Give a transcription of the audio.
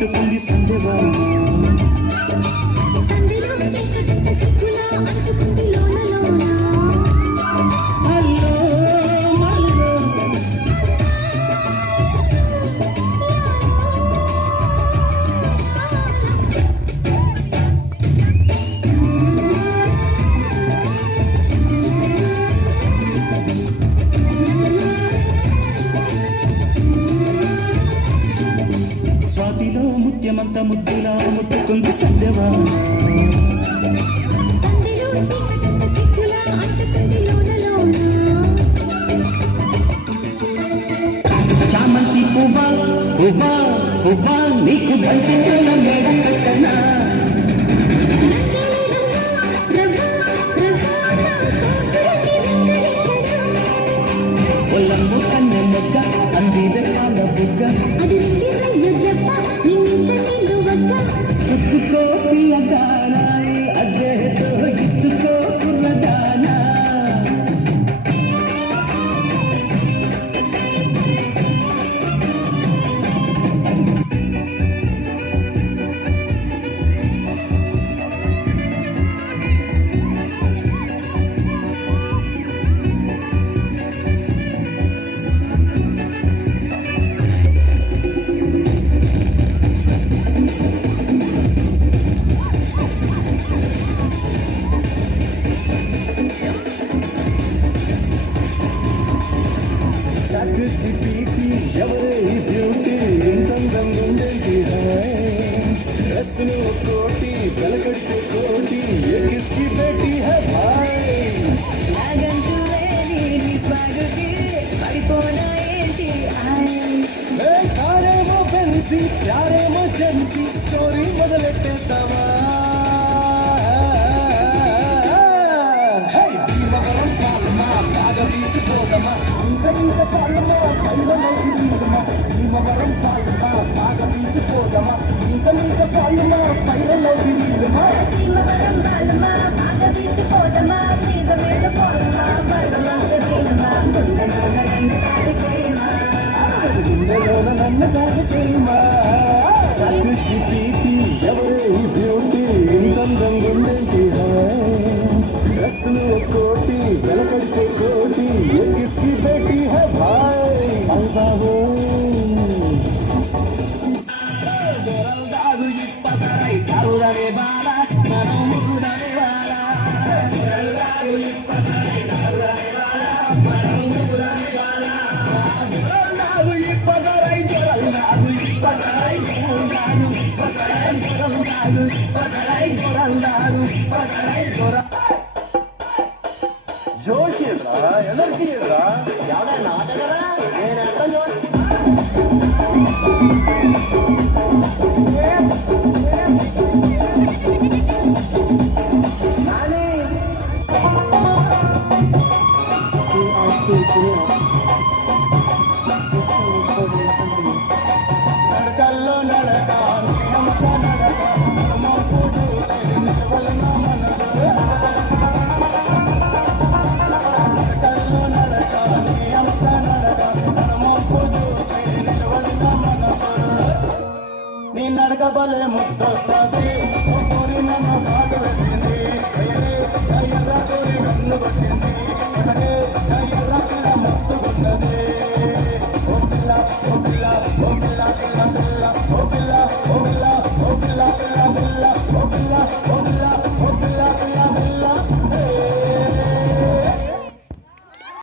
ముట్టుకుంది సంధ్యవాన స్వాతిలో ముత్యమంత ముద్దులా ముట్టుకుంది సంధ్యవాన చామంతి పువ్వా పువ్వా పువ్వా నీకు బంతిలో మేడ కట్టనా ఒళ్ళంబు కన్నె మొగ్గ అందిద కాల బుగ్గ ఇచ్చుకో పిల్లదానా అదేతో ఇచ్చుకో కుర్రదానా ఎవరే బ్యూటీ ఇంతందం ఉండేది రస్ను కోటి వెలకడితే కోటి కిస్కి బేటీ హై భాయ్ నాగంటూ లేని నీ స్వాగకి పడిపోనా ఏంటి కారేమో బెన్సీ ప్యారేమో జెన్సీ స్టోరీ మొదలెట్టేస్తావా భీమవరం పాలమా బాగా తీసిపోదమా ఇంత పాలమా భీమవరం పాలమా బాగా తీసిపోదమా ఇంత పాలమా పైరలో గిరీలమా భీమవరం బాలమా బాగా తీసిపోదమా మీద మీద పోదమా బడమంతా గుండెలోన నన్ను కాదు చేయమా సత్తుచి ప్రీతి ఎవరే బ్యూటీ ఇంతందం గుండెంటి రస్ను కోటి వెలకడితే కోటి కిస్కి బేటీ హై భాయ్ బాబు దొరల్దాదు ఇప్పసరై కరుదనే బాల మనం ముగుదనే బాల దొరల్దాదు ఇప్పసరై కరుదనే బాల మనం ముగుదనే బాల దొరల్దాదు ఇప్పసరై దొరల్దాదు ఇప్పసరై దొరల్దాదు ఇప్పసరై దొరల్దాదు ఇప్పసరై దొరల్దాదు ఇప్పసరై దొర జోష్ ఇరా ఎనర్జీ ఇరా ಯಾವ್ದಣ್ಣ ಆಟಗಾರ ಏನಂತ ನಾನೇ నడకల్లో నడక నమక నడక నమకు వలన మనసు నీ నడక బలే ముద్దొస్తుంది కోరి నన్ను బాధ పెట్టింది ఎర్ర కోరి కన్ను కొట్టింది ఎర్ర పిల్ల ముట్టుకున్నది ఓ పిల్ల ఓ పిల్ల ఓ పిల్ల పిల్ల పిల్ల ఓ పిల్ల ఓ పిల్ల ఓ పిల్ల పిల్ల పిల్ల ఓ పిల్ల